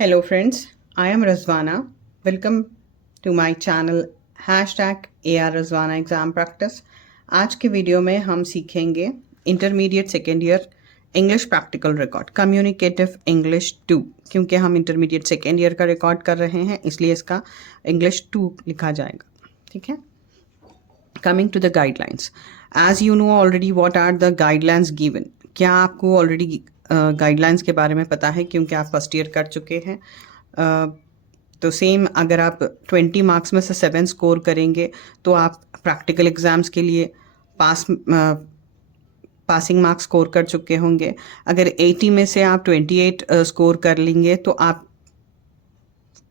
Hello friends, I am Razwana. Welcome to my channel #AR Razwana Exam Practice. आज के video में हम सीखेंगे intermediate second year English practical record communicative English 2। क्योंकि हम intermediate second year का record कर रहे हैं इसलिए इसका इंग्लिश 2 लिखा जाएगा। ठीक है। Coming to the guidelines, as you know already what are the guidelines given. क्या आपको ऑलरेडी गाइडलाइंस के बारे में पता है क्योंकि आप फर्स्ट ईयर कर चुके हैं। तो सेम अगर आप 20 मार्क्स में से 7 स्कोर करेंगे तो आप प्रैक्टिकल एग्ज़ाम्स के लिए पासिंग मार्क्स स्कोर कर चुके होंगे। अगर 80 में से आप 28 स्कोर कर लेंगे तो आप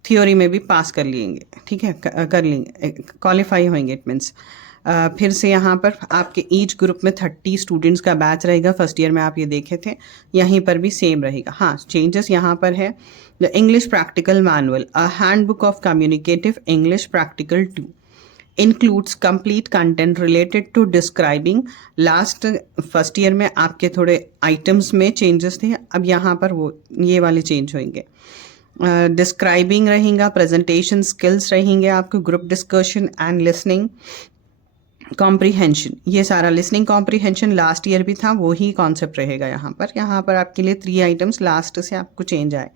थ्योरी में भी पास कर लेंगे। ठीक है, कर लेंगे, क्वालिफाई होंगे। इट मीन्स फिर से यहाँ पर आपके ईच ग्रुप में 30 स्टूडेंट्स का बैच रहेगा। फर्स्ट ईयर में आप ये देखे थे, यहीं पर भी सेम रहेगा। हाँ, चेंजेस यहाँ पर है। The English practical manual, a handbook of communicative English practical 2 includes complete content related to describing। Last first year में आपके थोड़े आइटम्स में चेंजेस थे, अब यहाँ पर वो ये वाले चेंज होंगे। डिस्क्राइबिंग रहेगा, प्रेजेंटेशन स्किल्स रहेंगे आपको, group discussion and listening comprehension. ये सारा लिसनिंग कॉम्प्रीहेंशन लास्ट ईयर भी था, वो ही कॉन्सेप्ट रहेगा यहाँ पर। यहाँ पर आपके लिए 3 आइटम्स लास्ट से आपको चेंज आए,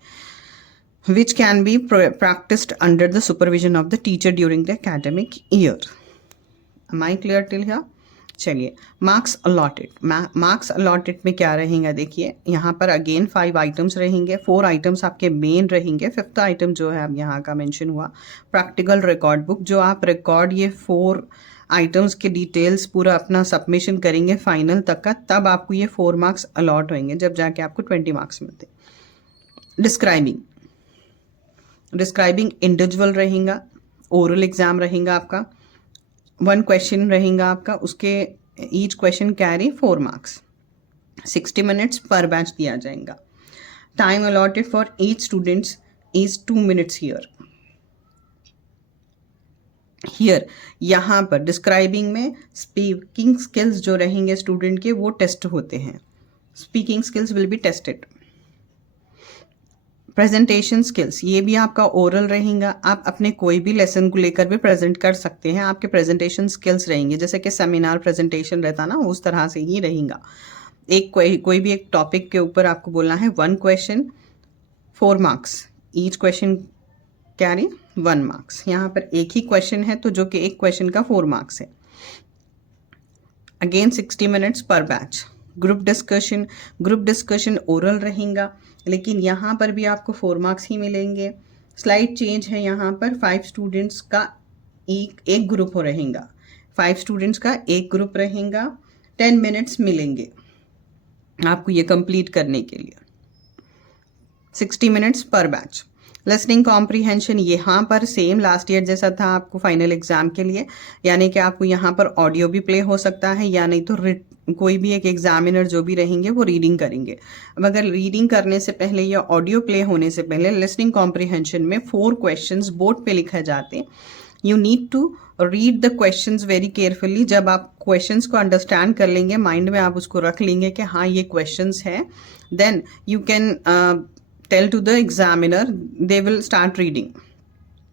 which can be practiced under the supervision of the teacher during the academic year। Am I clear till here? चलिए, मार्क्स अलॉटेड। मार्क्स अलॉटेड में क्या रहेगा देखिए, यहाँ पर अगेन 5 आइटम्स रहेंगे। 4 आइटम्स आपके मेन रहेंगे। 5th आइटम जो है अब यहाँ का मेंशन हुआ, प्रैक्टिकल रिकॉर्ड बुक। जो आप रिकॉर्ड ये 4 आइटम्स के डिटेल्स पूरा अपना सबमिशन करेंगे फाइनल तक का, तब आपको ये 4 मार्क्स अलॉट होंगे, जब जाके आपको 20 मार्क्स मिलते। डिस्क्राइबिंग इंडिविजुअल रहेगा, ओरल एग्जाम रहेगा आपका, 1 क्वेश्चन रहेगा आपका, उसके each question carry 4 marks, 60 minutes पर बैच दिया जाएगा। Time allotted for each students is 2 minutes here. यहाँ पर डिस्क्राइबिंग में स्पीकिंग स्किल्स जो रहेंगे स्टूडेंट के, वो टेस्ट होते हैं। Speaking skills will be tested. Presentation skills, ये भी आपका ओरल रहेगा। आप अपने कोई भी लेसन को लेकर भी प्रेजेंट कर सकते हैं, आपके प्रेजेंटेशन स्किल्स रहेंगे। जैसे कि सेमिनार प्रेजेंटेशन रहता ना, उस तरह से ही रहेगा। कोई भी एक टॉपिक के ऊपर आपको बोलना है, 1 question 4 marks, each question carry 1 marks. यहाँ पर एक ही क्वेश्चन है तो जो कि एक क्वेश्चन का 4 मार्क्स है। अगेन 60 मिनट्स पर बैच। ग्रुप डिस्कशन ओरल रहेगा, लेकिन यहाँ पर भी आपको 4 मार्क्स ही मिलेंगे। स्लाइड चेंज है, यहाँ पर 5 स्टूडेंट्स का एक ग्रुप हो रहेगा। 5 स्टूडेंट्स का एक ग्रुप रहेगा। 10 मिनट्स मिलेंगे आपको ये कंप्लीट करने के लिए। 60 मिनट्स पर बैच। लिसनिंग कॉम्प्रीहेंशन, यहाँ पर सेम लास्ट ईयर जैसा था आपको फाइनल एग्जाम के लिए, यानी कि आपको यहाँ पर ऑडियो भी प्ले हो सकता है, या नहीं तो कोई भी एक एग्जामिनर जो भी रहेंगे वो रीडिंग करेंगे। अब अगर रीडिंग करने से पहले या ऑडियो प्ले होने से पहले लिसनिंग कॉम्प्रीहेंशन में 4 क्वेश्चंस बोर्ड पे लिखे जाते। You need to read the questions very carefully. जब आप क्वेश्चंस को अंडरस्टैंड कर लेंगे, माइंड में आप उसको रख लेंगे कि हाँ ये क्वेश्चंस है, then you can tell to the examiner, they will start reading,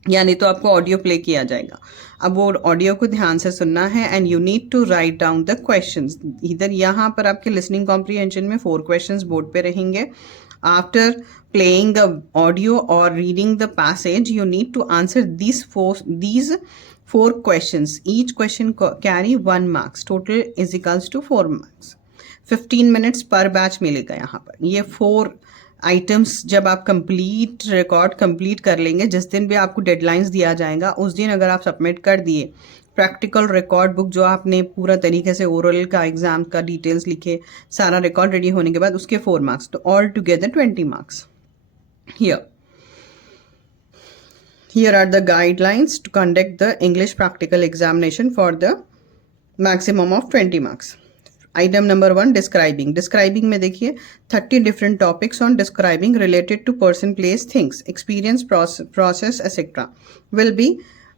या नहीं तो आपको ऑडियो प्ले किया जाएगा। अब वो ऑडियो को ध्यान से सुनना है and you need to write down the questions. इधर यहाँ पर आपके लिसनिंग कॉम्प्रीहेंशन में 4 क्वेश्चंस बोर्ड पे रहेंगे। आफ्टर प्लेइंग द ऑडियो और reading the passage, you need to answer these 4 questions. Each question carry 1 marks, total is equals to 4 marks. 15 minutes पर batch मिलेगा यहाँ पर। ये 4 आइटम्स जब आप रिकॉर्ड कंप्लीट कर लेंगे, जिस दिन भी आपको डेडलाइंस दिया जाएगा उस दिन अगर आप सबमिट कर दिए प्रैक्टिकल रिकॉर्ड बुक, जो आपने पूरा तरीके से ओरल का एग्जाम का डिटेल्स लिखे, सारा रिकॉर्ड रेडी होने के बाद उसके 4 मार्क्स, तो all together 20 marks. Here are the guidelines to conduct the English practical examination for the maximum of 20 marks. Item number 1, describing में देखिए 30 different topics on describing related to person, place, things, experience, process etcetera will be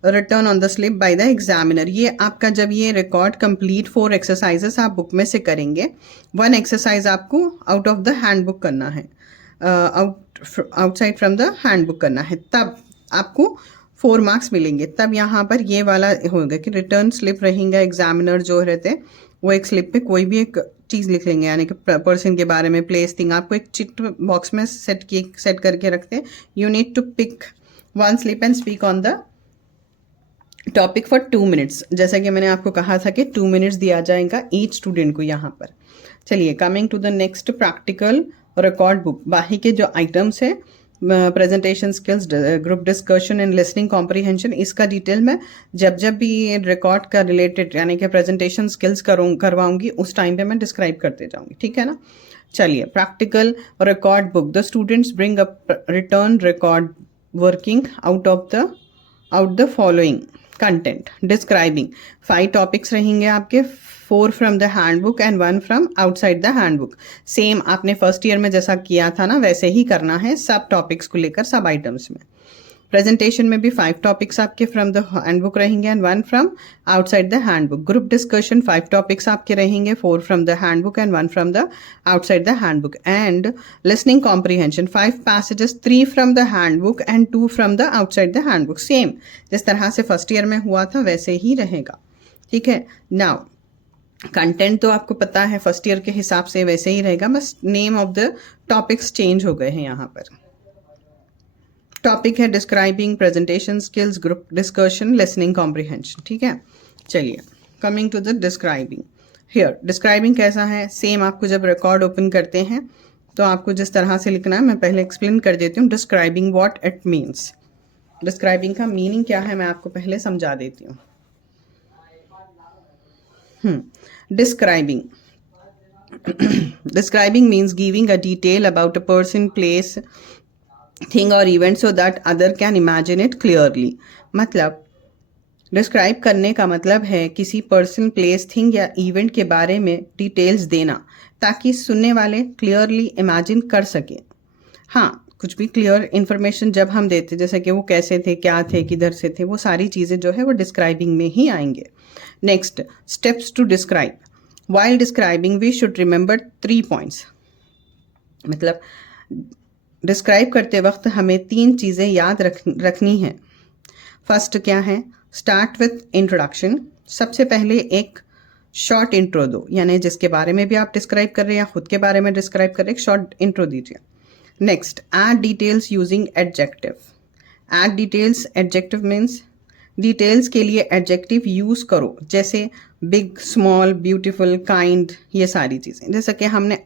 return on the slip by the examiner. ये आपका जब ये record complete 4 exercises आप book में से करेंगे, 1 एक्सरसाइज आपको out of the hand book करना है। आउटसाइड फ्रॉम द हैंडबुक करना है, तब आपको 4 मार्क्स मिलेंगे। तब यहाँ पर ये वाला होगा कि रिटर्न स्लिप रहेगा, एग्जामिनर जो रहते हैं वो एक स्लिप पे कोई भी एक चीज़ लिख लेंगे, यानी कि पर्सन के बारे में, प्लेस, थिंग, आपको एक चिट बॉक्स में सेट करके रखते हैं। You need to pick 1 slip and speak on the topic for 2 minutes. जैसा कि मैंने आपको कहा था कि 2 मिनट्स दिया जाएगा ईच स्टूडेंट को यहाँ पर। चलिए, coming to the next practical record book. बाकी के जो आइटम्स है, presentation skills, group discussion and listening comprehension, इसका डिटेल मैं जब भी ये रिकॉर्ड का रिलेटेड यानी कि प्रेजेंटेशन स्किल्स करवाऊंगी उस टाइम पे मैं डिस्क्राइब करते जाऊंगी, ठीक है ना। चलिए, practical record book. The students bring up return record working out the following content describing. 5 topics रहेंगे आपके, 4 from the handbook and 1 from outside the handbook. Same आपने फर्स्ट ईयर में जैसा किया था ना, वैसे ही करना है सब टॉपिक्स को लेकर, सब आइटम्स में। प्रेजेंटेशन में भी 5 टॉपिक्स आपके फ्रॉम द हैंडबुक रहेंगे and 1 from outside the handbook. Group discussion 5 topics आपके रहेंगे, 4 from the handbook and 1 from the outside the handbook. And listening comprehension 5 passages, 3 from the handbook and 2 from the outside the handbook. Same जिस तरह से first year में हुआ था वैसे ही रहेगा, ठीक है। नाउ कंटेंट तो आपको पता है फर्स्ट ईयर के हिसाब से वैसे ही रहेगा, बस name of the topics change हो गए हैं यहाँ पर। टॉपिक है describing, presentation skills, group discussion, listening comprehension, ठीक है। चलिए, coming to the describing. Here describing कैसा है, सेम आपको जब रिकॉर्ड ओपन करते हैं तो आपको जिस तरह से लिखना है मैं पहले एक्सप्लेन कर देती हूँ। Describing what it means, describing का मीनिंग क्या है मैं आपको पहले समझा देती हूँ। Describing means giving a detail about a person, place, thing or event so that other can imagine it clearly। मतलब डिस्क्राइब करने का मतलब है किसी पर्सन, प्लेस, थिंग या इवेंट के बारे में डिटेल्स देना ताकि सुनने वाले क्लियरली इमेजिन कर सके। हाँ, कुछ भी क्लियर इन्फॉर्मेशन जब हम देते, जैसे कि वो कैसे थे, क्या थे, किधर से थे, वो सारी चीज़ें जो है वो डिस्क्राइबिंग में ही आएंगे। Next, steps to describe. While describing we should remember 3 points. मतलब डिस्क्राइब करते वक्त हमें 3 चीज़ें याद रखनी है। फर्स्ट क्या है, स्टार्ट विथ इंट्रोडक्शन। सबसे पहले एक शॉर्ट इंट्रो दो, यानी जिसके बारे में भी आप डिस्क्राइब कर रहे हैं या खुद के बारे में डिस्क्राइब कर रहे हैं, एक शॉर्ट इंट्रो दीजिए। Next, add details using adjective. Add details, adjective means details के लिए एडजेक्टिव यूज़ करो, जैसे बिग, स्मॉल, ब्यूटीफुल, काइंड, ये सारी चीज़ें। जैसा कि हमने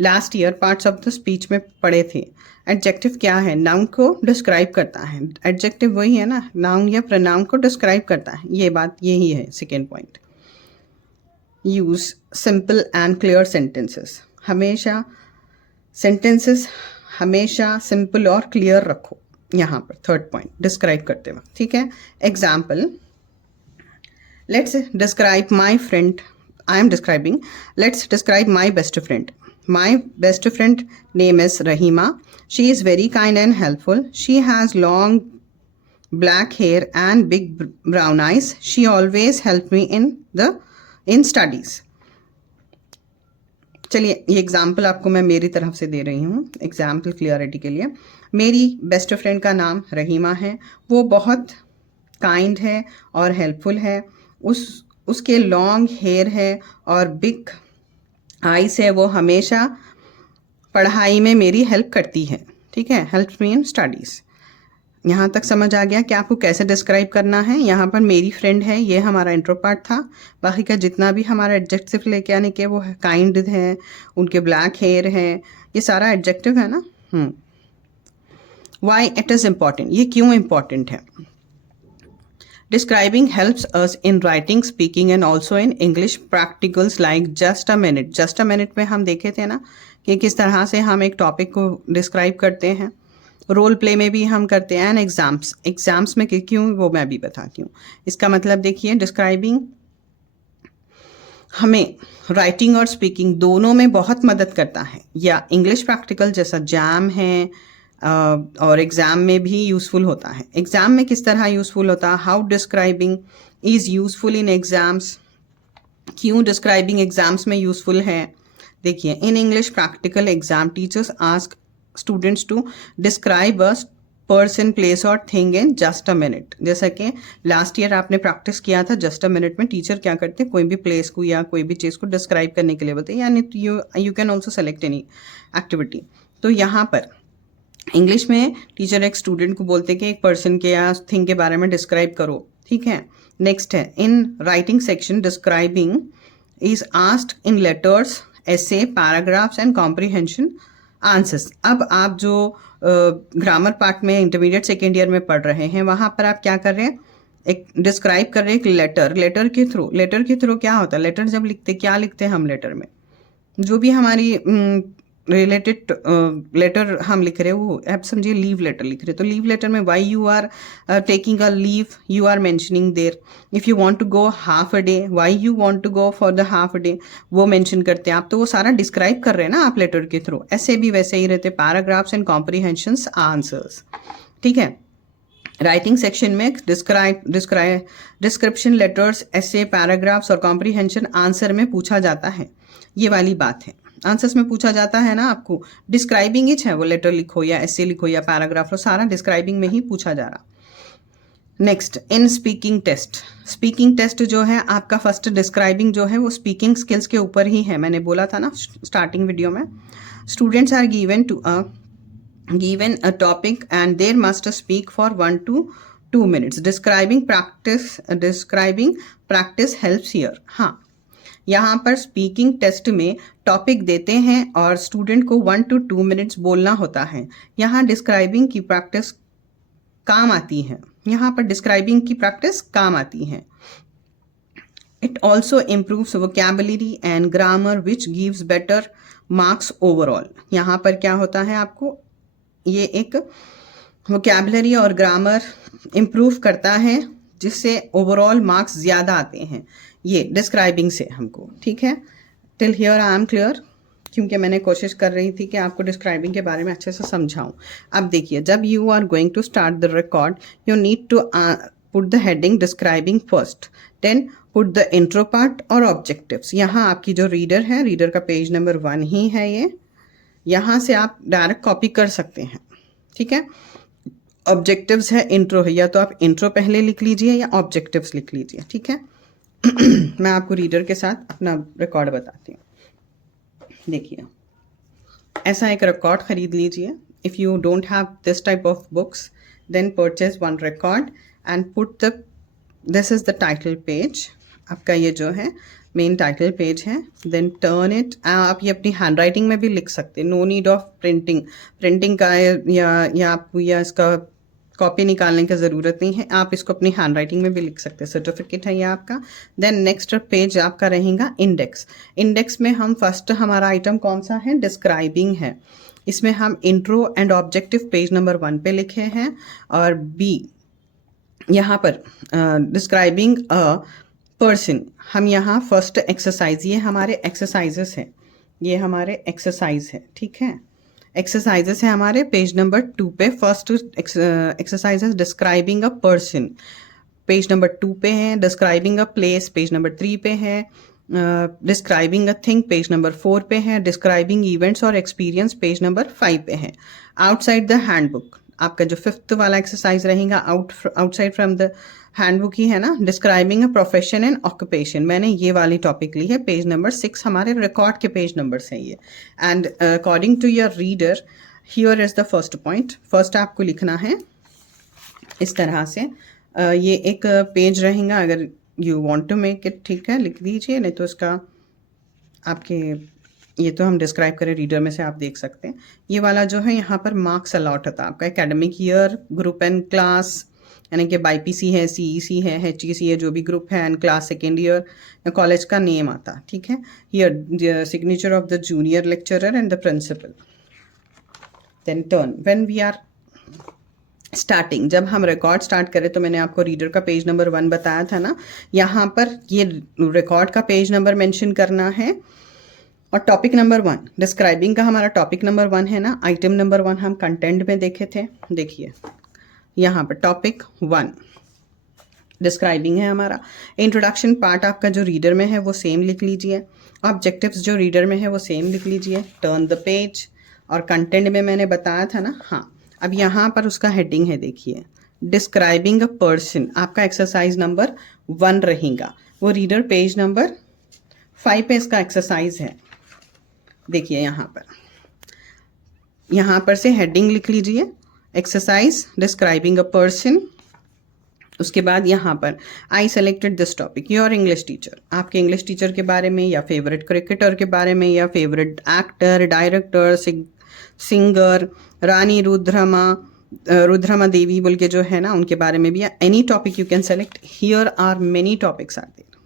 last year parts of the speech में पढ़े थे। एडजेक्टिव क्या है, नाउन को डिस्क्राइब करता है। एडजेक्टिव वही है ना, नाउन या प्रोनाउन को डिस्क्राइब करता है। ये बात यही है। Second point, use simple and clear sentences. हमेशा सेंटेंसेस हमेशा सिंपल और क्लियर रखो यहाँ पर। थर्ड पॉइंट, डिस्क्राइब करते वक्त, ठीक है। Example, let's describe my friend. I am describing, let's describe my best friend. My best friend name is Rahima. She is very kind and helpful. She has long black hair and big brown eyes. She always helped me in studies. चलिए, ये example आपको मैं मेरी तरफ से दे रही हूँ example clarity के लिए। मेरी बेस्ट फ्रेंड का नाम रहीमा है। वो बहुत काइंड है और हेल्पफुल है। उसके लॉन्ग हेयर है और बिग आइस है। वो हमेशा पढ़ाई में मेरी हेल्प करती है, ठीक है। हेल्प मी इन स्टडीज़। यहाँ तक समझ आ गया कि आपको कैसे डिस्क्राइब करना है। यहाँ पर मेरी फ्रेंड है, ये हमारा इंट्रो पार्ट था। बाकी का जितना भी हमारा एडजेक्टिव लेके आने के, वो काइंड है, उनके ब्लैक हेयर है, ये सारा एडजेक्टिव है ना। वाई इट इज़ इम्पॉर्टेंट, ये क्यों इम्पॉर्टेंट है। Describing helps us in writing, speaking and also in English practicals like just a minute. Just a minute में हम देखे थे ना कि किस तरह से हम एक टॉपिक को डिस्क्राइब करते हैं। रोल प्ले में भी हम करते हैं। एंड एग्जाम्स में क्यों, वो मैं भी बताती हूँ। इसका मतलब देखिए, डिस्क्राइबिंग हमें राइटिंग और स्पीकिंग दोनों में बहुत मदद करता है। या इंग्लिश प्रैक्टिकल जैसा जैम है और एग्ज़ाम में भी यूज़फुल होता है। एग्ज़ाम में किस तरह यूज़फुल होता है, how describing is useful in exams. क्यों डिस्क्राइबिंग एग्ज़ाम्स में यूज़फुल है, देखिए, in English practical exam teachers ask students to describe a person, place और thing in just a minute. जैसा कि लास्ट ईयर आपने प्रैक्टिस किया था, जस्ट अ मिनट में टीचर क्या करते हैं, कोई भी प्लेस को या कोई भी चीज़ को डिस्क्राइब करने के लिए बोलते हैं, यानी you can also select any activity. तो यहाँ पर इंग्लिश में टीचर एक स्टूडेंट को बोलते हैं कि एक पर्सन के या थिंग के बारे में डिस्क्राइब करो, ठीक है। नेक्स्ट है, in writing section describing is asked in letters, essay, paragraphs and comprehension answers. अब आप जो ग्रामर पार्ट में इंटरमीडिएट सेकेंड ईयर में पढ़ रहे हैं, वहाँ पर आप क्या कर रहे हैं, एक डिस्क्राइब कर रहे हैं एक लेटर के थ्रू क्या होता है, लेटर जब लिखते क्या लिखते हैं हम लेटर में, जो भी हमारी रिलेटेड लेटर हम लिख रहे हैं, वो आप समझिए लीव लेटर लिख रहे हैं। तो लीव लेटर में why you are taking a leave, you are mentioning there. If you want to go half a day, why you want to go for the half a day, वो mention करते हैं आप। तो वो सारा describe कर रहे हैं ना आप लेटर के थ्रू। ऐसे भी वैसे ही रहते पैराग्राफ्स एंड कॉम्प्रीहेंशंस आंसर्स, ठीक है। राइटिंग सेक्शन में डिस्क्रिप्शन लेटर्स, ऐसे, पैराग्राफ्स और कॉम्प्रीहेंशन आंसर में पूछा जाता है। ये वाली बात है, आंसर्स में पूछा जाता है ना आपको। डिस्क्राइबिंग ही है, वो लेटर लिखो या ऐसे लिखो या पैराग्राफ लो, सारा डिस्क्राइबिंग में ही पूछा जा रहा। Next, in speaking test. Speaking test जो है आपका फर्स्ट डिस्क्राइबिंग जो है वो स्पीकिंग स्किल्स के ऊपर ही है। मैंने बोला था ना स्टार्टिंग वीडियो में, students are given a topic and they must speak for 1 to 2 minutes. Describing practice helps here. हाँ, यहाँ पर स्पीकिंग टेस्ट में टॉपिक देते हैं और स्टूडेंट को 1 to 2 मिनट्स बोलना होता है। यहाँ डिस्क्राइबिंग की प्रैक्टिस काम आती है, यहाँ पर डिस्क्राइबिंग की प्रैक्टिस काम आती है। It also improves vocabulary and grammar which gives better marks overall. यहाँ पर क्या होता है, आपको ये एक वोकैबुलरी और ग्रामर इम्प्रूव करता है, जिससे ओवरऑल मार्क्स ज़्यादा आते हैं ये डिस्क्राइबिंग से हमको, ठीक है। Till here I am clear, क्योंकि मैंने कोशिश कर रही थी कि आपको डिस्क्राइबिंग के बारे में अच्छे से समझाऊं। अब देखिए, जब you are going to start the record, you need to put the heading describing first, then put the intro part और ऑब्जेक्टिव्स। यहाँ आपकी जो रीडर है, रीडर का पेज नंबर 1 ही है ये, यहाँ से आप डायरेक्ट कॉपी कर सकते हैं, ठीक है। ऑब्जेक्टिव्स है, इंट्रो है, या तो आप इंट्रो पहले लिख लीजिए या ऑब्जेक्टिव्स लिख लीजिए, ठीक है। मैं आपको रीडर के साथ अपना रिकॉर्ड बताती हूँ। देखिए, ऐसा एक रिकॉर्ड खरीद लीजिए। If you don't have this type of books, then purchase 1 record and put the, this is the title page, आपका ये जो है मेन टाइटल पेज है। देन टर्न इट, आप ये अपनी हैंड राइटिंग में भी लिख सकते हैं, नो नीड ऑफ प्रिंटिंग का या आपको या इसका कॉपी निकालने की ज़रूरत नहीं है, आप इसको अपनी हैंड राइटिंग में भी लिख सकते हैं। सर्टिफिकेट है ये आपका। देन नेक्स्ट पेज आपका रहेगा इंडेक्स। इंडेक्स में हम फर्स्ट, हमारा आइटम कौन सा है, डिस्क्राइबिंग है। इसमें हम intro and objective page number 1 पे लिखे हैं, और बी यहाँ पर डिस्क्राइबिंग अ पर्सन, हम यहाँ फर्स्ट एक्सरसाइज, ये हमारे एक्सरसाइजेस हैं, ये हमारे एक्सरसाइज है, ठीक है। एक्सरसाइजेस है हमारे पेज नंबर 2 पे। फर्स्ट एक्सरसाइज है describing a person, page number 2 पे है। Describing a place page number 3 पे है। Describing a thing page number 4 पे है। डिस्क्राइबिंग इवेंट्स और एक्सपीरियंस पेज नंबर 5 पे है। आउटसाइड द हैंडबुक, आपका जो 5th वाला एक्सरसाइज रहेगा, आउटसाइड फ्रॉम द हैंडबुक ही है ना, describing a profession and occupation. मैंने ये वाली टॉपिक ली है, पेज नंबर 6 हमारे रिकॉर्ड के पेज नंबर्स हैं ये। And according to your reader, here is the first point. First आपको लिखना है इस तरह से, ये एक पेज रहेगा, अगर you want to make it, ठीक है, लिख दीजिए, नहीं तो इसका आपके, ये तो हम डिस्क्राइब करें रीडर में से आप देख सकते हैं। ये वाला जो है यहाँ पर मार्क्स अलॉट होता है आपका, academic year, group and class, यानी कि बाईपीसी है, सीईसी है, एचईसी है, जो भी ग्रुप है, एंड क्लास सेकेंड ईयर या कॉलेज का नेम आता, ठीक है। Here signature of the junior lecturer and the principal. Then turn, when we are starting, जब हम रिकॉर्ड स्टार्ट करें, तो मैंने आपको रीडर का पेज नंबर 1 बताया था ना, यहाँ पर ये रिकॉर्ड का पेज नंबर मेंशन करना है। और टॉपिक नंबर 1, डिस्क्राइबिंग का हमारा टॉपिक नंबर 1 है ना। आइटम नंबर 1 हम कंटेंट में देखे थे, देखिए यहाँ पर टॉपिक 1 डिस्क्राइबिंग है हमारा। इंट्रोडक्शन पार्ट आपका जो रीडर में है वो सेम लिख लीजिए। ऑब्जेक्टिव्स जो रीडर में है वो सेम लिख लीजिए। टर्न द पेज, और कंटेंट में मैंने बताया था ना, हाँ अब यहाँ पर उसका हेडिंग है, देखिए डिस्क्राइबिंग अ पर्सन, आपका एक्सरसाइज नंबर 1 रहेगा। वो रीडर पेज नंबर 5 पे इसका एक्सरसाइज है। देखिए यहाँ पर से हेडिंग लिख लीजिए, एक्सरसाइज डिस्क्राइबिंग अ पर्सन। उसके बाद यहाँ पर I selected this topic, your English teacher, आपके इंग्लिश टीचर के बारे में, या फेवरेट क्रिकेटर के बारे में, या फेवरेट एक्टर, डायरेक्टर, सिंगर, रानी रुद्रमा देवी बोल के जो है ना उनके बारे में भी, या any topic you can select. Here are many topics are there,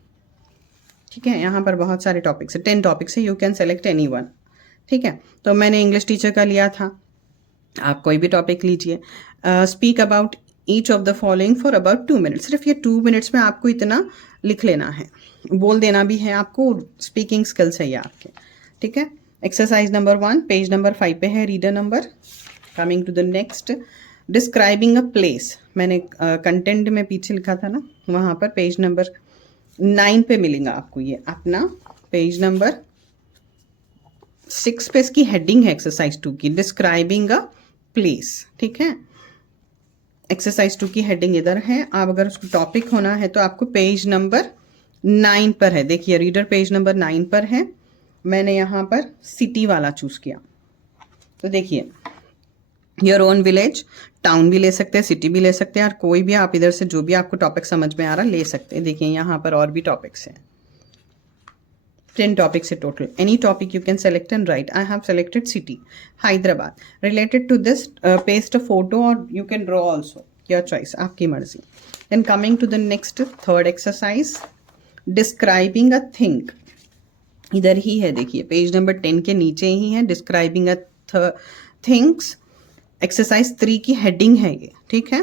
ठीक है, यहाँ पर बहुत सारे टॉपिक्स है, 10 टॉपिक्स है, you can select any one, ठीक है। तो मैंने इंग्लिश टीचर का लिया था, आप कोई भी टॉपिक लीजिए। Speak about each of the following for about 2 minutes, सिर्फ ये 2 मिनट्स में आपको इतना लिख लेना है, बोल देना भी है आपको, स्पीकिंग स्किल्स है ये आपके, ठीक है। एक्सरसाइज नंबर 1 पेज नंबर 5 पे है, reader number. Coming to the next, describing a place, मैंने कंटेंट में पीछे लिखा था ना, वहाँ पर पेज नंबर 9 पे मिलेगा आपको ये अपना, पेज नंबर 6 पे इसकी हेडिंग है एक्सरसाइज 2 की, डिस्क्राइबिंग अ प्लेस, ठीक है। एक्सरसाइज 2 की हेडिंग इधर है। आप अगर उसको टॉपिक होना है तो आपको पेज नंबर 9 पर है, देखिए रीडर पेज नंबर 9 पर है। मैंने यहाँ पर सिटी वाला चूज किया, तो देखिए योर ओन विलेज, टाउन भी ले सकते हैं, सिटी भी ले सकते हैं, और कोई भी आप इधर से जो भी आपको टॉपिक समझ में आ रहा ले सकते हैं। देखिए यहाँ पर और भी टॉपिक्स हैं, 10 टॉपिक्स है total. Any topic you can select and write. I have selected city, Hyderabad. Related to this paste a photo, और you can draw also, your choice, आपकी मर्जी। Then coming to the next third exercise, describing a thing, इधर ही है, देखिए page number 10 के नीचे ही है, डिस्क्राइबिंग अ थिंग्स। एक्सरसाइज 3 की हेडिंग है ये, ठीक है।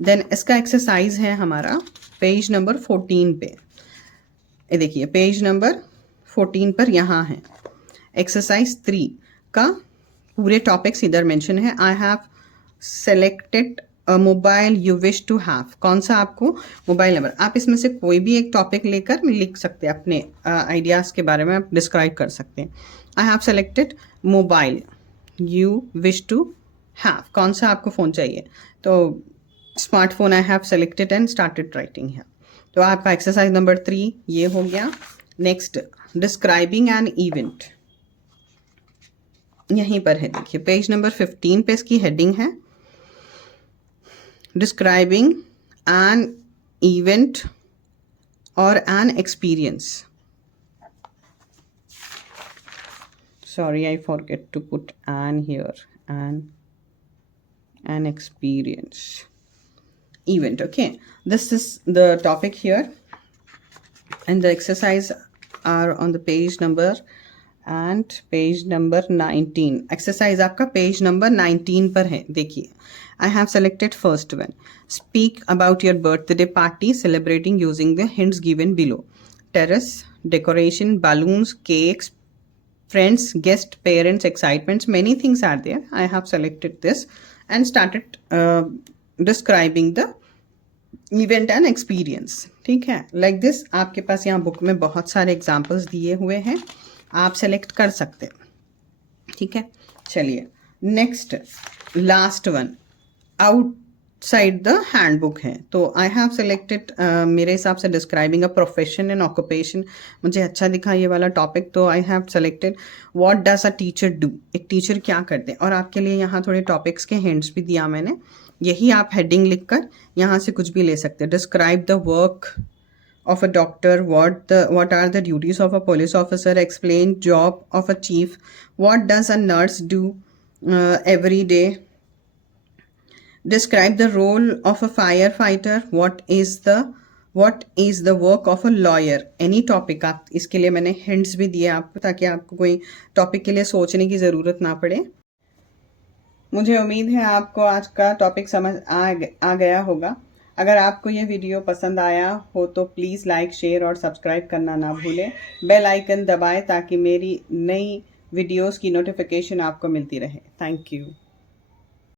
देन इसका एक्सरसाइज है हमारा पेज नंबर 14 पे, ये देखिए पेज नंबर 14 पर यहाँ है। एक्सरसाइज 3 का पूरे टॉपिक्स इधर मेंशन है। I have selected a mobile you wish to have, कौन सा आपको मोबाइल नंबर, आप इसमें से कोई भी एक टॉपिक लेकर लिख सकते हैं, अपने आइडियाज़ के बारे में आप डिस्क्राइब कर सकते हैं। I have selected mobile you wish to have, कौन सा आपको फ़ोन चाहिए, तो smartphone I have selected and started writing है। तो आपका एक्सरसाइज नंबर 3 ये हो गया। नेक्स्ट, डिस्क्राइबिंग एन इवेंट, यहीं पर है, देखिए पेज नंबर 15 पे इसकी हेडिंग है, डिस्क्राइबिंग एन इवेंट और an experience. Sorry I forget to put an here, an experience event. Okay, this is the topic here, and the exercise are on the page number 19. Exercise आपका page number 19 पर है। देखिए आई have selected first one, speak about your birthday party celebrating using the hints given below. Terrace, decoration, balloons, cakes, friends, guest, parents, excitements, many things are there. I have selected this and started describing the event and experience. ठीक है, like this आपके पास यहाँ book में बहुत सारे examples दिए हुए हैं, आप सेलेक्ट कर सकते हैं, ठीक है। चलिए next, last one, outside the handbook है। तो आई हैव सेलेक्टेड, मेरे हिसाब से describing a profession and occupation मुझे अच्छा दिखा ये वाला टॉपिक, तो आई have selected what does a teacher do, एक टीचर क्या करते हैं। और आपके लिए यहाँ थोड़े टॉपिक्स के हिंट्स भी दिया मैंने, यही आप हेडिंग लिखकर यहाँ से कुछ भी ले सकते हैं। Describe the work of a doctor, what are the duties of a police officer, explain job of a chief, what does a nurse do every day, describe the role of a firefighter, what is the work of a lawyer, any topic। आप इसके लिए मैंने hints भी दिए आपको, ताकि आपको कोई टॉपिक के लिए सोचने की ज़रूरत ना पड़े। मुझे उम्मीद है आपको आज का टॉपिक समझ आ गया होगा। अगर आपको ये वीडियो पसंद आया हो तो प्लीज़ लाइक, शेयर और सब्सक्राइब करना ना भूलें। बेल आइकन दबाएं ताकि मेरी नई वीडियोस की नोटिफिकेशन आपको मिलती रहे। Thank you.